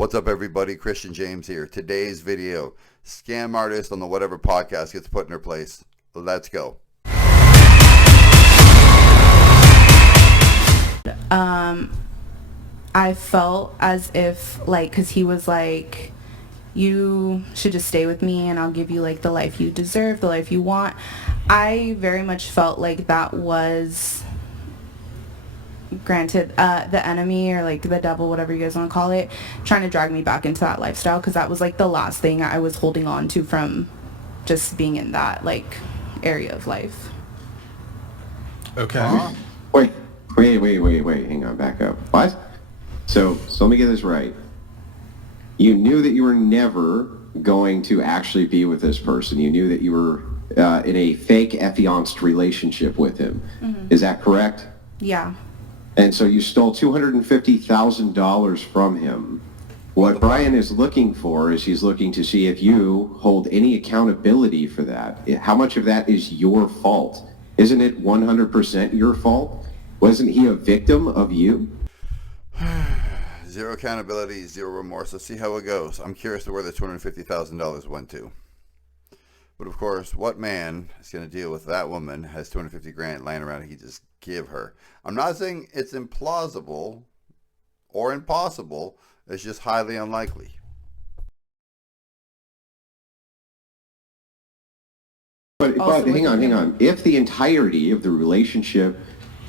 What's up, everybody? Christian James here. Today's video, scam artist on the whatever podcast gets put in her place. Let's go. I felt as if, like, because he was like, you should just stay with me and I'll give you, like, the life you deserve, the life you want. I very much felt like that was, granted, the enemy or, like, the devil, whatever you guys want to call it, trying to drag me back into that lifestyle, because that was, like, the last thing I was holding on to from just being in that, like, area of life. Okay. Wait. Hang on, back up. What? So let me get this right. You knew that you were never going to actually be with this person. You knew that you were in a fake fiancé relationship with him. Mm-hmm. Is that correct? Yeah. And so you stole $250,000 from him. What Brian is looking for is he's looking to see if you hold any accountability for that. How much of that is your fault? Isn't it 100% your fault? Wasn't he a victim of you? Zero accountability, zero remorse. Let's see how it goes. I'm curious to where the $250,000 went to. But of course, what man is going to deal with that woman has 250 grand laying around and he just give her? I'm not saying it's implausible or impossible. It's just highly unlikely. But hang on. If the entirety of the relationship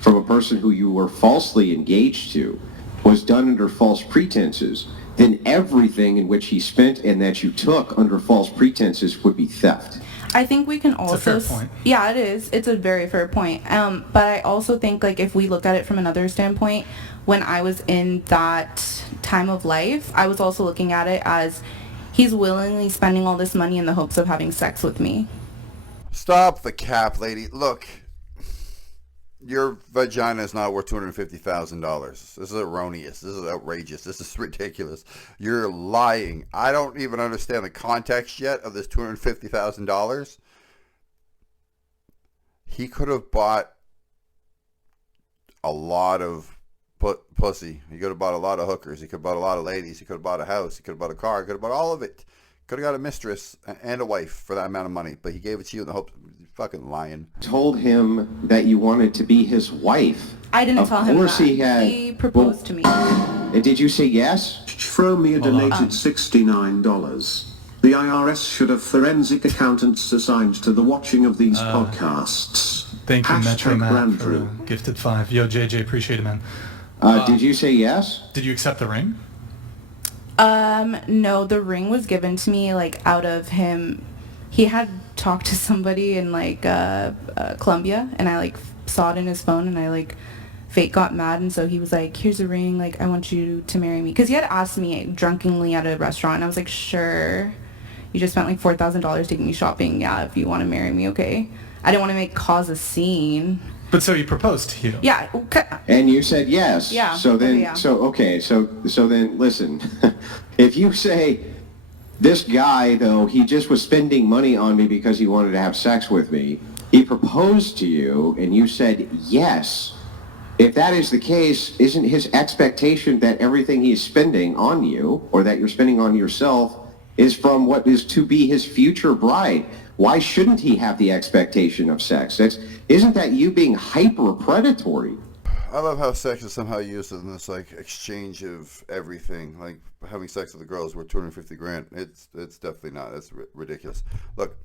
from a person who you were falsely engaged to was done under false pretenses, then everything in which he spent and that you took under false pretenses would be theft. I think we can also... It's a fair point. Yeah, it is. It's a very fair point. But I also think, like, if we look at it from another standpoint, when I was in that time of life, I was also looking at it as he's willingly spending all this money in the hopes of having sex with me. Stop the cap, lady. Look, your vagina is not worth $250,000. This is erroneous. This is outrageous. This is ridiculous. You're lying. I don't even understand the context yet of this $250,000. He could have bought a lot of pussy. He could have bought a lot of hookers. He could have bought a lot of ladies. He could have bought a house. He could have bought a car. He could have bought all of it. Could have got a mistress and a wife for that amount of money, but he gave it to you in the hopes. You're fucking lying. Told him that you wanted to be his wife. I didn't tell him that. Of course He proposed to me. Did you say yes? Fromia donated $69. The IRS should have forensic accountants assigned to the watching of these podcasts. Thank you, Metro Matt, for Brandrew. gifted 5. Yo, JJ, appreciate it, man. Did you say yes? Did you accept the ring? No, the ring was given to me, like, out of him. He had talked to somebody in, like, Colombia, and I, like, saw it in his phone, and I, like, fake got mad, and so he was like, here's a ring, like, I want you to marry me. Because he had asked me drunkenly at a restaurant, and I was like, sure. You just spent, like, $4,000 taking me shopping. Yeah, if you want to marry me, okay. I didn't want to cause a scene. But so he proposed to you. Yeah. Okay. And you said yes. Yeah. So then, yeah. so then, listen. If you say, this guy, though, he just was spending money on me because he wanted to have sex with me, he proposed to you, and you said yes. If that is the case, isn't his expectation that everything he's spending on you, or that you're spending on yourself, is from what is to be his future bride? Why shouldn't he have the expectation of sex? Isn't that you being hyper-predatory? I love how sex is somehow used in this, like, exchange of everything. Like, having sex with a girl is worth 250 grand. It's definitely not. That's ridiculous. Look,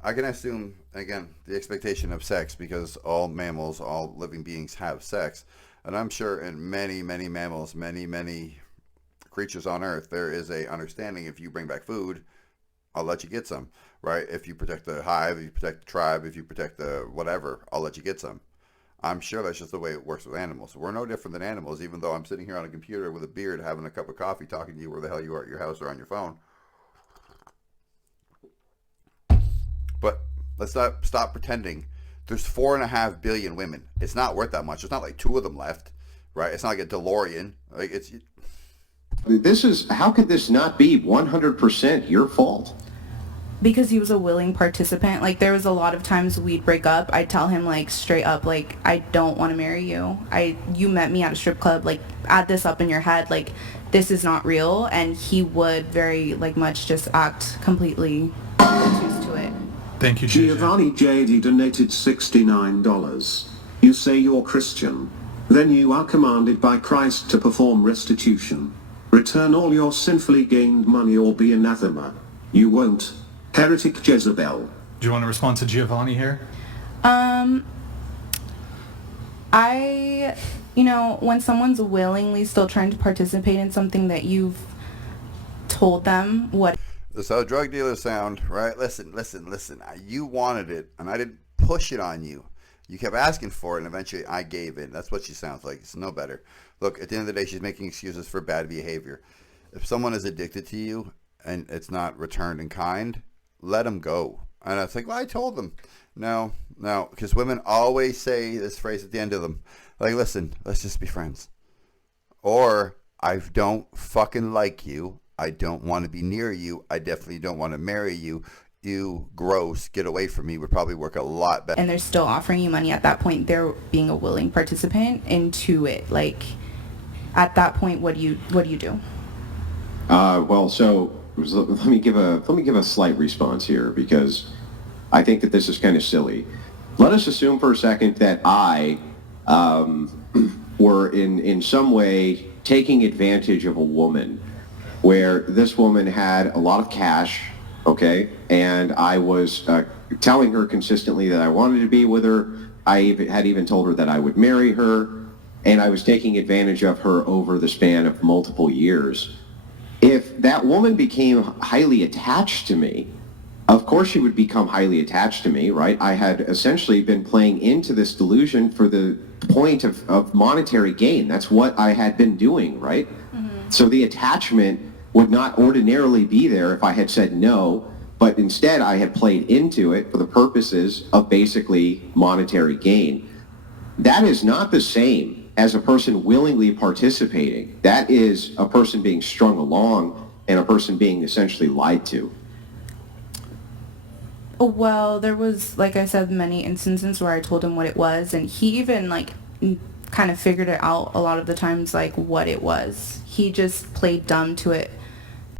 I can assume, again, the expectation of sex, because all mammals, all living beings have sex. And I'm sure in many, many mammals, many creatures on Earth, there is a understanding, if you bring back food, I'll let you get some, right? If you protect the hive, if you protect the tribe, if you protect the whatever, I'll let you get some. I'm sure that's just the way it works with animals. We're no different than animals, even though I'm sitting here on a computer with a beard, having a cup of coffee, talking to you where the hell you are at your house or on your phone. But let's not stop pretending. There's 4.5 billion women. It's not worth that much. There's not like 2 of them left, right? It's not like a DeLorean. Like, How could this not be 100% your fault? Because he was a willing participant. Like, there was a lot of times we'd break up. I'd tell him, like, straight up, like, I don't want to marry you. You met me at a strip club. Like, add this up in your head. Like, this is not real. And he would very, like, much just act completely obtuse to it. Thank you, JJ. Giovanni JD donated $69. You say you're Christian. Then you are commanded by Christ to perform restitution. Return all your sinfully gained money or be anathema. You won't. Heretic Jezebel. Do you want to respond to Giovanni here? When someone's willingly still trying to participate in something that you've told them what... That's how drug dealers sound, right? Listen. You wanted it, and I didn't push it on you. You kept asking for it, and eventually I gave in. That's what she sounds like. It's no better. Look, at the end of the day, she's making excuses for bad behavior. If someone is addicted to you and it's not returned in kind, let them go. And I was like, well, I told them. No, because women always say this phrase at the end of them. Like, listen, let's just be friends. Or, I don't fucking like you. I don't want to be near you. I definitely don't want to marry you. You gross, get away from me would probably work a lot better. And they're still offering you money at that point. They're being a willing participant into it. Like, at that point, what do you do? So let me give a slight response here, because I think that this is kind of silly. Let us assume for a second that I were in some way taking advantage of a woman, where this woman had a lot of cash, okay, and I was telling her consistently that I wanted to be with her. I had even told her that I would marry her, and I was taking advantage of her over the span of multiple years. If that woman became highly attached to me, of course she would become highly attached to me, right? I had essentially been playing into this delusion for the point of monetary gain. That's what I had been doing, right? Mm-hmm. So the attachment would not ordinarily be there if I had said no, but instead I had played into it for the purposes of basically monetary gain. That is not the same as a person willingly participating. That is a person being strung along and a person being essentially lied to. Well, there was, like I said, many instances where I told him what it was, and he even, like, kind of figured it out a lot of the times, like, what it was. He just played dumb to it.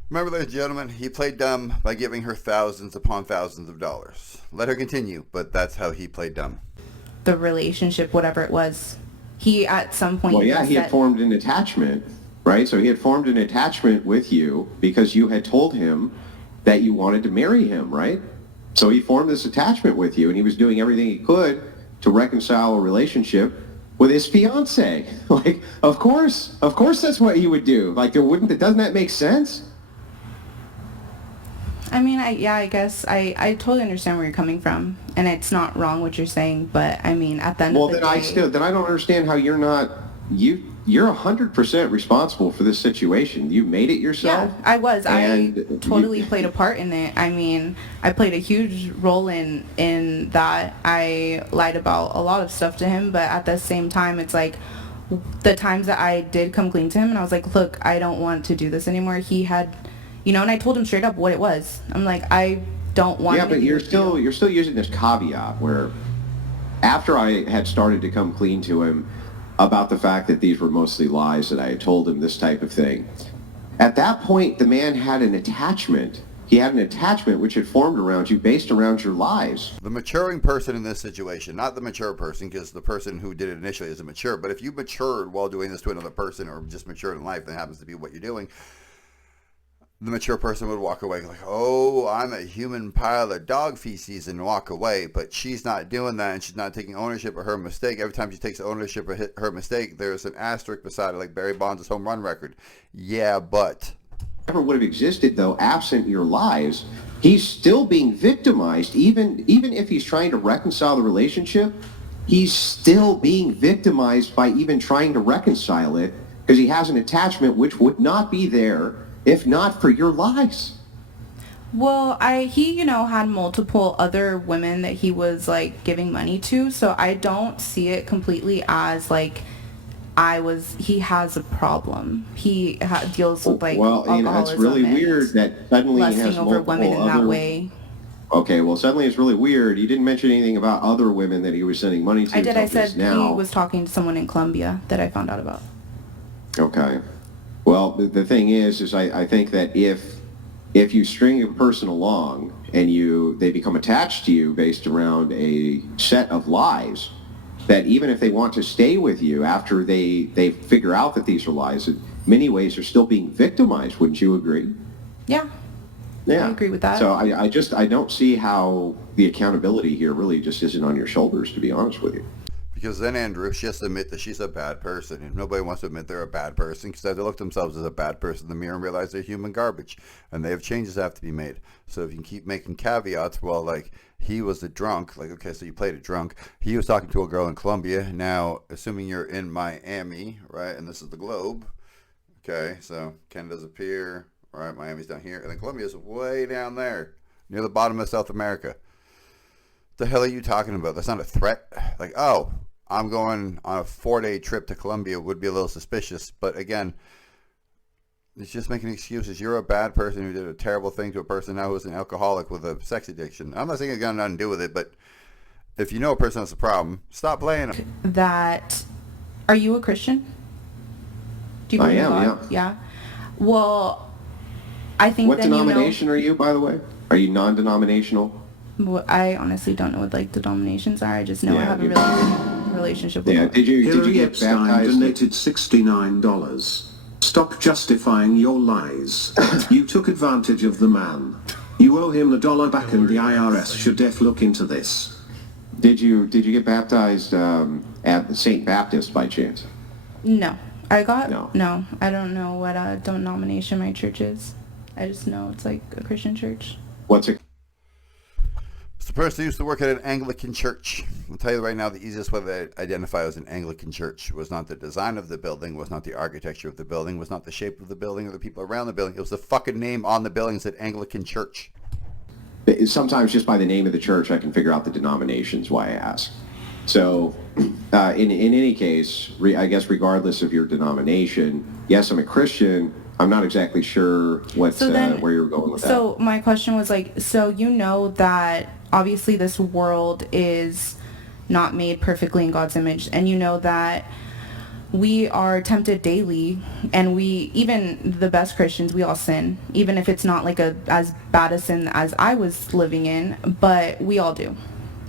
Remember, ladies and gentlemen, he played dumb by giving her thousands upon thousands of dollars. Let her continue, but that's how he played dumb. The relationship, whatever it was, he at some point... Well, yeah, he had formed an attachment, right? So he had formed an attachment with you because you had told him that you wanted to marry him, right? So he formed this attachment with you, and he was doing everything he could to reconcile a relationship with his fiance. Like, of course that's what he would do. Like, doesn't that make sense? I mean, I guess I totally understand where you're coming from, and it's not wrong what you're saying, but I mean, at the end of the day... Then I don't understand how you're not... You're 100% responsible for this situation. You made it yourself. Yeah, I was. I totally played a part in it. I mean, I played a huge role in that. I lied about a lot of stuff to him, but at the same time, it's like the times that I did come clean to him, and I was like, look, I don't want to do this anymore. He had, and I told him straight up what it was. I'm like, I don't want. Yeah, but you're still using this caveat where, after I had started to come clean to him about the fact that these were mostly lies, that I had told him this type of thing. At that point, the man had an attachment. He had an attachment which had formed around you based around your lies. The maturing person in this situation, not the mature person, because the person who did it initially isn't mature, but if you matured while doing this to another person or just matured in life, that happens to be what you're doing, the mature person would walk away like, oh, I'm a human pile of dog feces, and walk away. But she's not doing that, and she's not taking ownership of her mistake. Every time she takes ownership of her mistake, there's an asterisk beside it, like Barry Bonds' home run record. Yeah, but... Never would have existed, though, absent your lies. He's still being victimized. Even if he's trying to reconcile the relationship, he's still being victimized by even trying to reconcile it, because he has an attachment which would not be there if not for your lies. Well, he had multiple other women that he was, like, giving money to, so I don't see it completely as, like, he has a problem. He deals with, like, alcoholism. It's really weird that suddenly he has over multiple women in that way. Okay, well, suddenly it's really weird. He didn't mention anything about other women that he was sending money to. I did. I until said just now. he was talking to someone in Colombia that I found out about. Okay. Well, the thing is I think that if you string a person along and they become attached to you based around a set of lies, that even if they want to stay with you after they figure out that these are lies, in many ways they're still being victimized. Wouldn't you agree? Yeah. Yeah. I agree with that. So I don't see how the accountability here really just isn't on your shoulders, to be honest with you. Because then Andrew, she has to admit that she's a bad person. And nobody wants to admit they're a bad person because they have to look at themselves as a bad person in the mirror and realize they're human garbage. And they have changes that have to be made. So if you can keep making caveats, well, like, he was a drunk. Like, okay, so you played a drunk. He was talking to a girl in Colombia. Now, assuming you're in Miami, right, and this is the globe. Okay, so Canada's up here. All right, Miami's down here. And then Colombia's way down there, near the bottom of South America. What the hell are you talking about? That's not a threat. Like, oh, I'm going on a 4-day trip to Colombia would be a little suspicious. But again, it's just making excuses. You're a bad person who did a terrible thing to a person now who's an alcoholic with a sex addiction. I'm not saying it's got nothing to do with it, but if you know a person has a problem, stop playing them. That, are you a Christian? Do you I believe in am, God? Yeah. Well, I think What then denomination are you, by the way? Are you non-denominational? Well, I honestly don't know what like denominations are. I just know I Yeah, have a you- really good relationship with Yeah. God. Did you Hillary get Epstein baptized? donated $69. Stop justifying your lies. You took advantage of the man. You owe him the dollar back and the IRS should def look into this. Did you get baptized at the St. Baptist by chance? No. I got No. I don't know what denomination my church is. I just know it's like a Christian church. What's it? It's the person who used to work at an Anglican church. I'll tell you right now, the easiest way to identify as an Anglican church was not the design of the building, was not the architecture of the building, was not the shape of the building or the people around the building. It was the fucking name on the building that said Anglican Church. Sometimes just by the name of the church, I can figure out the denominations. Why I ask. So, in any case, I guess regardless of your denomination, yes, I'm a Christian. I'm not exactly sure where you're going with that. So my question was like, so you know that obviously this world is not made perfectly in God's image, and you know that we are tempted daily, and even the best Christians, we all sin, even if it's not like as bad a sin as I was living in, but we all do.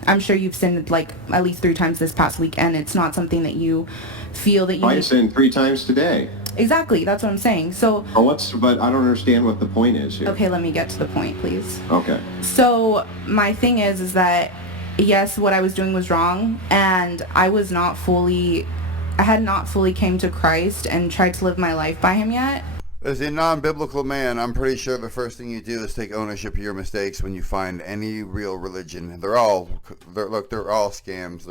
I'm sure you've sinned like at least 3 times this past week, and it's not something that you feel that you I sinned 3 times today. Exactly, that's what I'm saying. So but I don't understand what the point is here. okay, let me get to the point, please. Okay. So my thing is that yes, what I was doing was wrong, and I had not fully came to Christ and tried to live my life by him yet. As a non-biblical man, I'm pretty sure the first thing you do is take ownership of your mistakes when you find any real religion. They're all scams.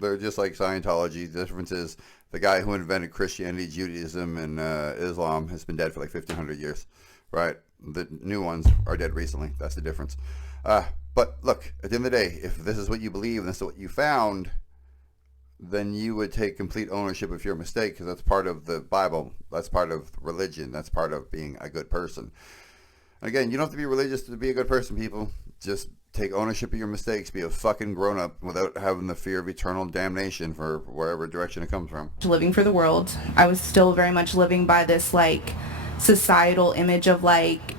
They're just like Scientology. The difference is the guy who invented Christianity, Judaism, and Islam has been dead for like 1,500 years, right? The new ones are dead recently. That's the difference. But look, at the end of the day, if this is what you believe and this is what you found, then you would take complete ownership of your mistake, because that's part of the Bible. That's part of religion. That's part of being a good person. And again, you don't have to be religious to be a good person, people. Just take ownership of your mistakes. Be a fucking grown-up without having the fear of eternal damnation for wherever direction it comes from. Living for the world, I was still very much living by this like societal image of like,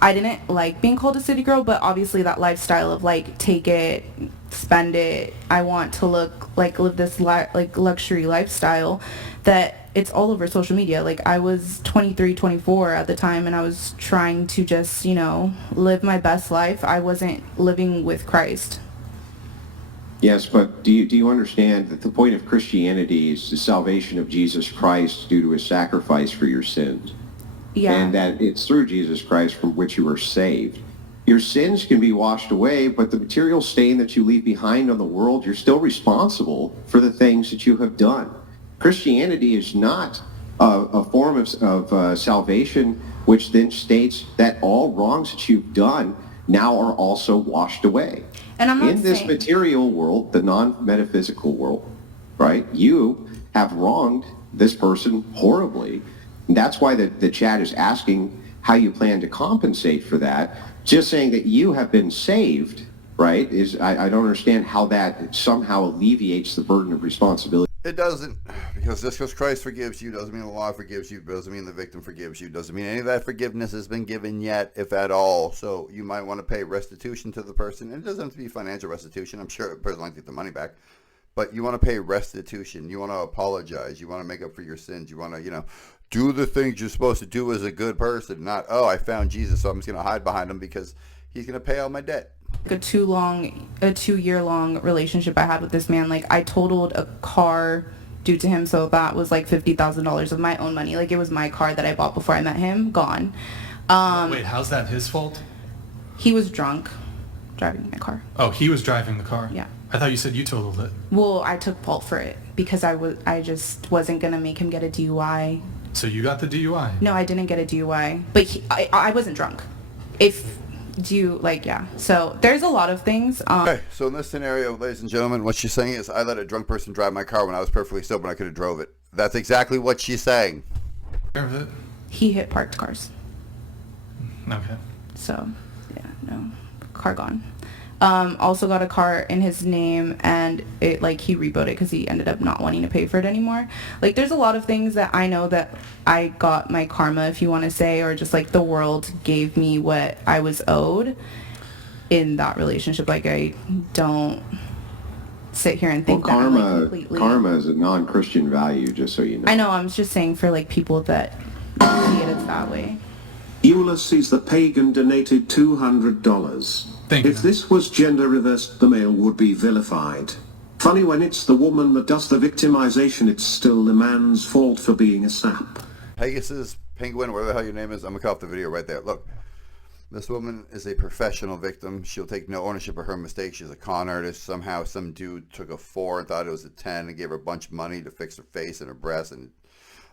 I didn't like being called a city girl, but obviously that lifestyle of like, take it, spend it. I want to live this luxury lifestyle that it's all over social media. Like I was 23, 24 at the time, and I was trying to just, live my best life. I wasn't living with Christ. Yes, but do you understand that the point of Christianity is the salvation of Jesus Christ due to his sacrifice for your sins? Yeah. And that it's through Jesus Christ from which you are saved. Your sins can be washed away, but the material stain that you leave behind on the world, you're still responsible for the things that you have done. Christianity is not a form of salvation which then states that all wrongs that you've done now are also washed away. And I'm not in this material world, the non-metaphysical world, right, you have wronged this person horribly. And that's why the chat is asking, how you plan to compensate for that. Just saying that you have been saved, right, I don't understand how that somehow alleviates the burden of responsibility. It doesn't, because just because Christ forgives you doesn't mean the law forgives you, doesn't mean the victim forgives you, doesn't mean any of that forgiveness has been given yet, if at all. So you might want to pay restitution to the person. And it doesn't have to be financial restitution. I'm sure the person wants to get the money back. But you want to pay restitution. You want to apologize. You want to make up for your sins. You want to, do the things you're supposed to do as a good person. Not, oh, I found Jesus, so I'm just going to hide behind him because he's going to pay all my debt. A 2-year-long relationship I had with this man. Like, I totaled a car due to him, so that was like $50,000 of my own money. Like, it was my car that I bought before I met him, gone. Wait, how's that his fault? He was drunk driving my car. Oh, he was driving the car? Yeah. I thought you said you totaled it. Well, I took fault for it because I just wasn't gonna make him get a DUI. So you got the DUI? No, I didn't get a DUI, but I wasn't drunk. So there's a lot of things. Okay, so in this scenario, ladies and gentlemen, what she's saying is I let a drunk person drive my car when I was perfectly sober and I could have drove it. That's exactly what she's saying. Aware of it? He hit parked cars. Okay. So, yeah, no, car gone. Also got a car in his name, and it, like, he repoed it because he ended up not wanting to pay for it anymore. Like, there's a lot of things that I know that I got my karma, if you want to say, or just like the world gave me what I was owed in that relationship. Like, I don't sit here and think that I'm, like, completely... Karma is a non-Christian value, just so you know. I know, I'm just saying for, like, people that see it as that way. Ulysses the Pagan donated $200. Thank you. If this was gender reversed, the male would be vilified. Funny when it's the woman that does the victimization, it's still the man's fault for being a sap. Pegasus, Penguin, whatever the hell your name is, I'm going to cut off the video right there. Look, this woman is a professional victim. She'll take no ownership of her mistakes. She's a con artist. Somehow some dude took a 4 and thought it was a 10 and gave her a bunch of money to fix her face and her breasts, and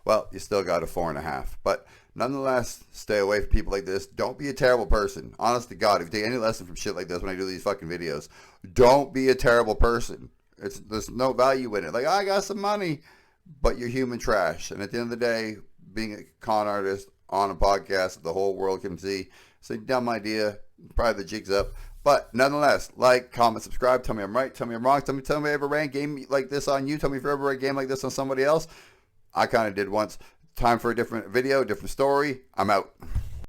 well, you still got a 4.5. But nonetheless, stay away from people like this. Don't be a terrible person. Honest to God, if you take any lesson from shit like this when I do these fucking videos, don't be a terrible person. There's no value in it. Like, I got some money, but you're human trash. And at the end of the day, being a con artist on a podcast that the whole world can see, it's a dumb idea. Probably the jig's up. But nonetheless, like, comment, subscribe. Tell me I'm right. Tell me I'm wrong. Tell me I ever ran a game like this on you. Tell me if I ever ran a game like this on somebody else. I kind of did once. Time for a different video, different story. I'm out.